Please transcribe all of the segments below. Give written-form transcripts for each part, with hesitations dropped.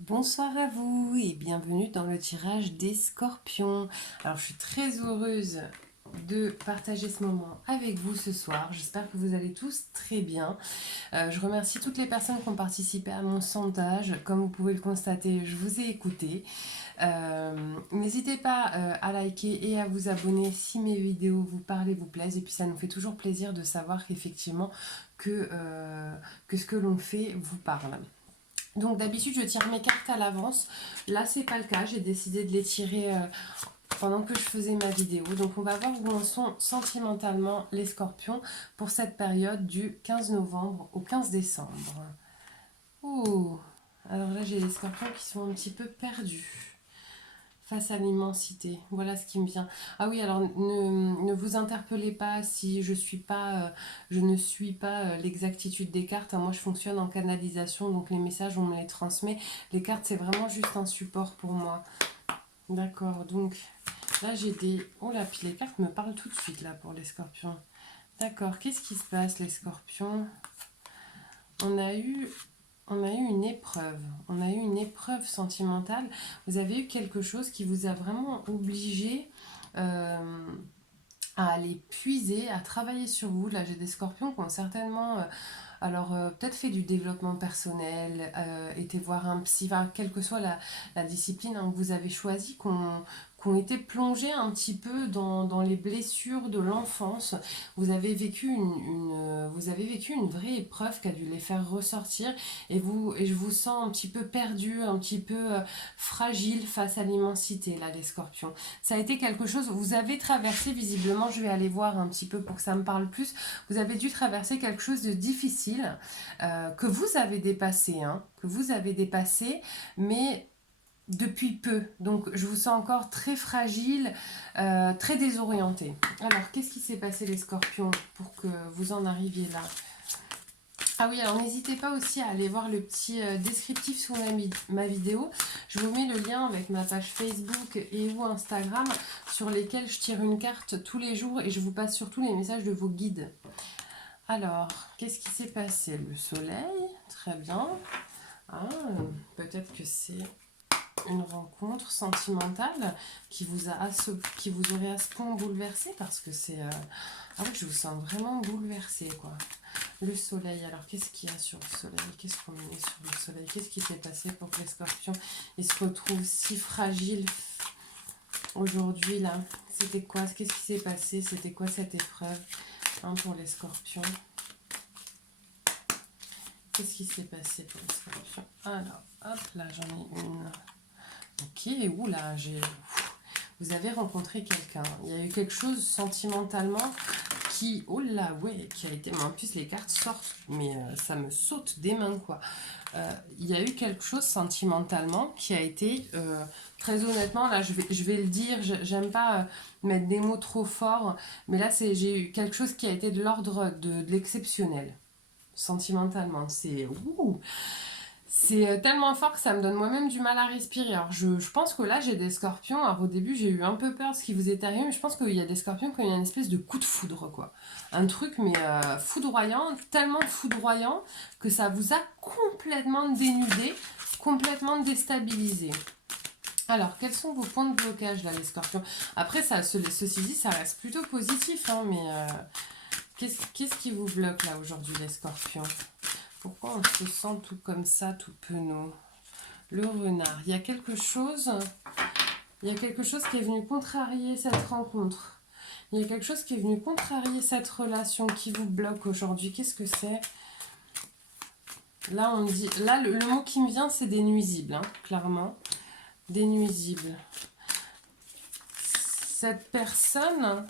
Bonsoir à vous et bienvenue dans le tirage des scorpions. Alors je suis très heureuse de partager ce moment avec vous ce soir. J'espère que vous allez tous très bien. Je remercie toutes les personnes qui ont participé à mon sondage. Comme vous pouvez le constater, je vous ai écouté. N'hésitez pas à liker et à vous abonner si mes vidéos vous parlent et vous plaisent. Et puis ça nous fait toujours plaisir de savoir qu'effectivement que ce que l'on fait vous parle. Donc d'habitude je tire mes cartes à l'avance. Là c'est pas le cas, j'ai décidé de les tirer pendant que je faisais ma vidéo. Donc on va voir où en sont sentimentalement les scorpions pour cette période du 15 novembre au 15 décembre. Ouh, alors là j'ai les scorpions qui sont un petit peu perdus face à l'immensité. Voilà ce qui me vient. Ah oui, alors ne vous interpellez pas si je ne suis pas l'exactitude des cartes. Moi, je fonctionne en canalisation, donc les messages, on me les transmet. Les cartes, c'est vraiment juste un support pour moi. D'accord, donc là, j'ai des... Oh là, puis les cartes me parlent tout de suite, là, pour les scorpions. D'accord, qu'est-ce qui se passe, les scorpions? On a eu une épreuve. On a eu une épreuve sentimentale. Vous avez eu quelque chose qui vous a vraiment obligé à aller puiser, à travailler sur vous. Là, j'ai des scorpions qui ont certainement, peut-être fait du développement personnel, été voir un psy, enfin, quelle que soit la discipline que vous avez choisie, qui ont été plongés un petit peu dans les blessures de l'enfance. Vous avez vécu une vraie épreuve qui a dû les faire ressortir et je vous sens un petit peu perdu, un petit peu fragile face à l'immensité, là, les scorpions. Ça a été quelque chose, vous avez traversé visiblement, je vais aller voir un petit peu pour que ça me parle plus, vous avez dû traverser quelque chose de difficile que vous avez dépassé, hein, que vous avez dépassé, mais depuis peu. Donc je vous sens encore très fragile, très désorienté. Alors qu'est-ce qui s'est passé les scorpions pour que vous en arriviez là? Ah oui, alors n'hésitez pas aussi à aller voir le petit descriptif sous ma vidéo. Je vous mets le lien avec ma page Facebook et ou Instagram sur lesquels je tire une carte tous les jours et je vous passe surtout les messages de vos guides. Alors, qu'est-ce qui s'est passé? Le soleil, très bien. Ah, peut-être que c'est une rencontre sentimentale qui vous aurait à ce point bouleversé parce que c'est... Ah oui, je vous sens vraiment bouleversé, quoi. Le soleil, alors qu'est-ce qu'il y a sur le soleil? Qu'est-ce qu'on met sur le soleil? Qu'est-ce qui s'est passé pour que les scorpions ils se retrouvent si fragiles aujourd'hui, là? C'était quoi? Qu'est-ce qui s'est passé? C'était quoi cette épreuve pour les scorpions? Qu'est-ce qui s'est passé pour les scorpions? Alors, hop là, j'en ai une. Ok, oula, vous avez rencontré quelqu'un. Il y a eu quelque chose sentimentalement qui, oh là, ouais, qui a été... Mais en plus, les cartes sortent, mais ça me saute des mains, quoi. Il y a eu quelque chose sentimentalement qui a été, très honnêtement, là, je vais le dire, j'aime pas mettre des mots trop forts, mais là, j'ai eu quelque chose qui a été de l'ordre de l'exceptionnel, sentimentalement. C'est tellement fort que ça me donne moi-même du mal à respirer. Alors je pense que là j'ai des scorpions. Alors au début j'ai eu un peu peur de ce qui vous est arrivé, mais je pense qu'il y a des scorpions qui ont eu une espèce de coup de foudre, quoi. Un truc mais foudroyant, tellement foudroyant que ça vous a complètement dénudé, complètement déstabilisé. Alors quels sont vos points de blocage là les scorpions? Après ceci dit ça reste plutôt positif, hein, mais qu'est-ce qui vous bloque là aujourd'hui les scorpions? Pourquoi on se sent tout comme ça, tout penaud? Le renard. Il y a quelque chose qui est venu contrarier cette rencontre. Il y a quelque chose qui est venu contrarier cette relation qui vous bloque aujourd'hui. Qu'est-ce que c'est? Là, on dit, là, le mot qui me vient, c'est des nuisibles, hein, clairement. Des nuisibles. Cette personne,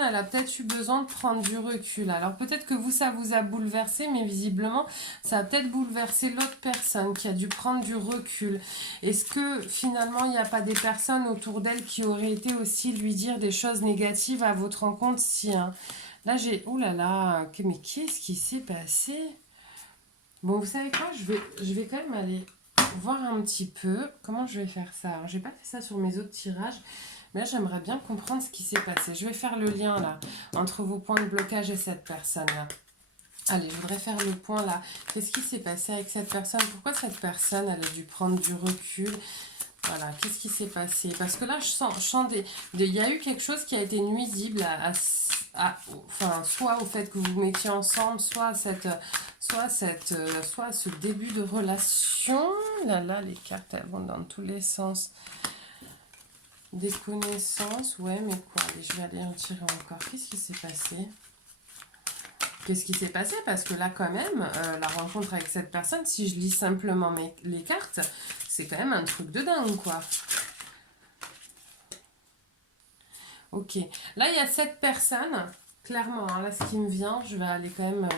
elle a peut-être eu besoin de prendre du recul. Alors peut-être que vous, ça vous a bouleversé, mais visiblement, ça a peut-être bouleversé l'autre personne qui a dû prendre du recul. Est-ce que finalement, il n'y a pas des personnes autour d'elle qui auraient été aussi lui dire des choses négatives à votre rencontre? Si, hein. Là, j'ai... Oh là là, mais qu'est-ce qui s'est passé? Bon, vous savez quoi? Je vais quand même aller voir un petit peu comment je vais faire ça. Alors, j'ai pas fait ça sur mes autres tirages. Mais là, j'aimerais bien comprendre ce qui s'est passé. Je vais faire le lien là entre vos points de blocage et cette personne-là. Allez, je voudrais faire le point là. Qu'est-ce qui s'est passé avec cette personne? Pourquoi cette personne, elle a dû prendre du recul? Voilà, qu'est-ce qui s'est passé? Parce que là, je sens il y a eu quelque chose qui a été nuisible enfin, soit au fait que vous vous mettiez ensemble, soit à ce début de relation. Là, les cartes, elles vont dans tous les sens. Des connaissances, ouais, mais quoi? Allez, je vais aller en tirer encore. Qu'est-ce qui s'est passé? Qu'est-ce qui s'est passé? Parce que là, quand même, la rencontre avec cette personne, si je lis simplement les cartes, c'est quand même un truc de dingue, quoi. Ok. Là, il y a cette personne, clairement, hein, là, ce qui me vient, je vais aller quand même...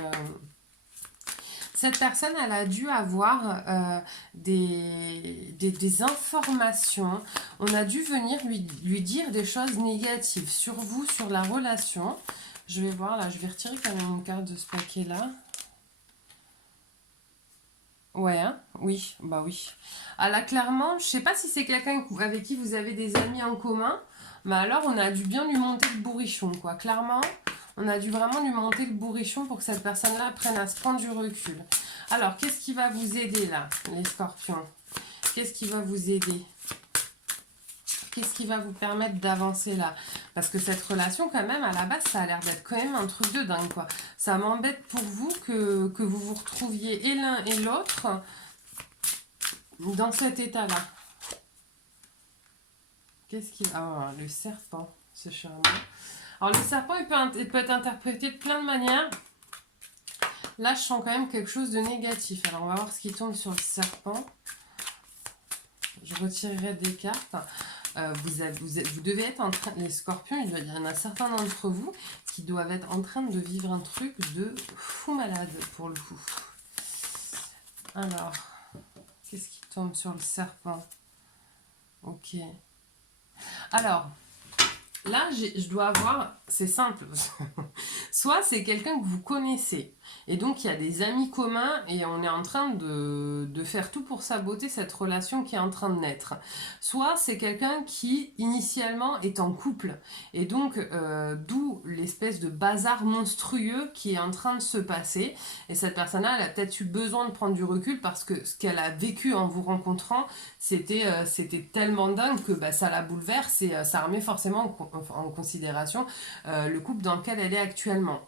Cette personne, elle a dû avoir des informations. On a dû venir lui dire des choses négatives sur vous, sur la relation. Je vais voir, là, je vais retirer quand même une carte de ce paquet-là. Ouais, hein, oui, bah oui. Ah là, clairement, je sais pas si c'est quelqu'un avec qui vous avez des amis en commun, mais alors on a dû bien lui monter le bourrichon, quoi. Clairement, on a dû vraiment lui monter le bourrichon pour que cette personne-là prenne à se prendre du recul. Alors, qu'est-ce qui va vous aider là, les scorpions? Qu'est-ce qui va vous aider? Qu'est-ce qui va vous permettre d'avancer là? Parce que cette relation, quand même, à la base, ça a l'air d'être quand même un truc de dingue, quoi. Ça m'embête pour vous que vous vous retrouviez et l'un et l'autre dans cet état-là. Qu'est-ce qu'il... Ah, le serpent, ce charmant. Alors, le serpent, il peut être interprété de plein de manières. Là, je sens quand même quelque chose de négatif. Alors, on va voir ce qui tombe sur le serpent. Je retirerai des cartes. Vous devez être en train, les scorpions, il y en a certains d'entre vous qui doivent être en train de vivre un truc de fou malade pour le coup. Alors, qu'est-ce qui tombe sur le serpent? Ok. Alors, là, je dois avoir, c'est simple, soit c'est quelqu'un que vous connaissez, et donc il y a des amis communs, et on est en train de faire tout pour saboter cette relation qui est en train de naître. Soit c'est quelqu'un qui, initialement, est en couple, et donc d'où l'espèce de bazar monstrueux qui est en train de se passer, et cette personne-là, elle a peut-être eu besoin de prendre du recul, parce que ce qu'elle a vécu en vous rencontrant, c'était tellement dingue que bah, ça la bouleverse, et ça remet forcément en considération le couple dans lequel elle est actuellement.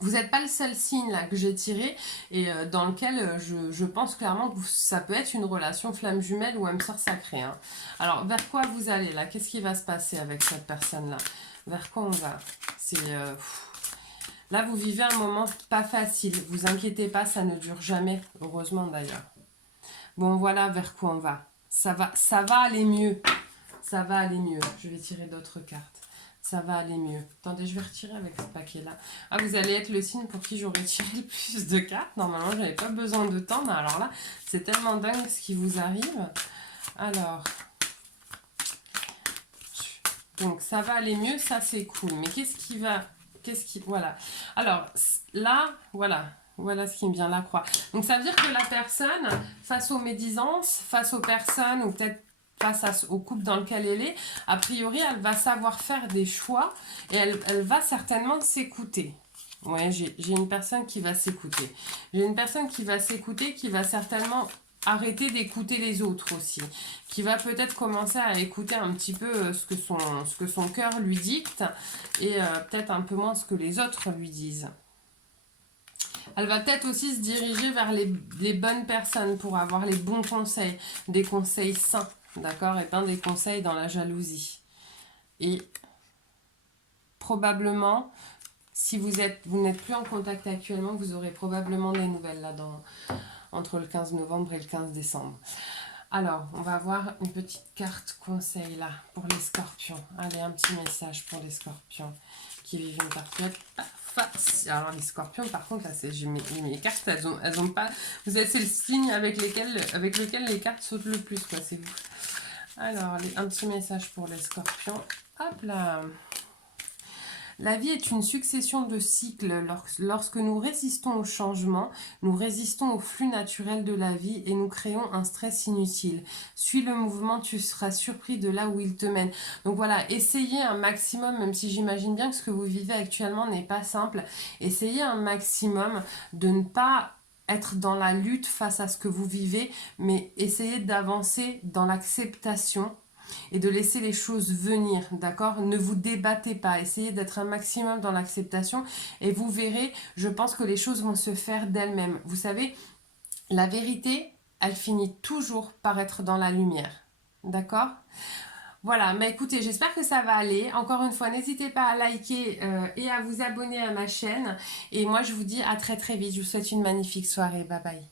Vous n'êtes pas le seul signe là que j'ai tiré et dans lequel je pense clairement que ça peut être une relation flamme jumelle ou âme sœur sacrée. Hein. Alors, vers quoi vous allez là? Qu'est-ce qui va se passer avec cette personne-là? Vers quoi on va? Là, vous vivez un moment pas facile. Vous inquiétez pas, ça ne dure jamais. Heureusement d'ailleurs. Bon, voilà vers quoi on va. Ça va aller mieux. Ça va aller mieux. Je vais tirer d'autres cartes. Ça va aller mieux. Attendez, je vais retirer avec ce paquet-là. Ah, vous allez être le signe pour qui j'aurais tiré le plus de cartes. Normalement, je n'avais pas besoin de temps. Mais alors là, c'est tellement dingue ce qui vous arrive. Alors. Donc, ça va aller mieux. Ça, c'est cool. Mais qu'est-ce qui va... Voilà. Alors, là, voilà. Voilà ce qui me vient, la croix. Donc, ça veut dire que la personne, face aux médisances, face aux personnes, ou peut-être face au couple dans lequel elle est, a priori, elle va savoir faire des choix et elle va certainement s'écouter. Ouais, j'ai une personne qui va s'écouter. J'ai une personne qui va s'écouter, qui va certainement arrêter d'écouter les autres aussi. Qui va peut-être commencer à écouter un petit peu ce que son cœur lui dicte et peut-être un peu moins ce que les autres lui disent. Elle va peut-être aussi se diriger vers les bonnes personnes pour avoir les bons conseils, des conseils sains. D'accord? Et pas des conseils dans la jalousie. Et probablement, si vous n'êtes plus en contact actuellement, vous aurez probablement des nouvelles là entre le 15 novembre et le 15 décembre. Alors, on va voir une petite carte conseil là pour les scorpions. Allez, un petit message pour les scorpions qui vivent une période pas facile. Alors, les scorpions, par contre, là, mes cartes, elles ont pas... C'est le signe avec lequel les cartes sautent le plus, quoi, c'est vous. Alors, un petit message pour les scorpions. Hop là. La vie est une succession de cycles. Lorsque nous résistons au changement, nous résistons au flux naturel de la vie et nous créons un stress inutile. Suis le mouvement, tu seras surpris de là où il te mène. Donc voilà, essayez un maximum, même si j'imagine bien que ce que vous vivez actuellement n'est pas simple, essayez un maximum de ne pas être dans la lutte face à ce que vous vivez, mais essayez d'avancer dans l'acceptation et de laisser les choses venir, d'accord? Ne vous débattez pas, essayez d'être un maximum dans l'acceptation et vous verrez, je pense que les choses vont se faire d'elles-mêmes. Vous savez, la vérité, elle finit toujours par être dans la lumière, d'accord? Voilà, mais écoutez, j'espère que ça va aller. Encore une fois, n'hésitez pas à liker et à vous abonner à ma chaîne. Et moi, je vous dis à très très vite. Je vous souhaite une magnifique soirée. Bye bye.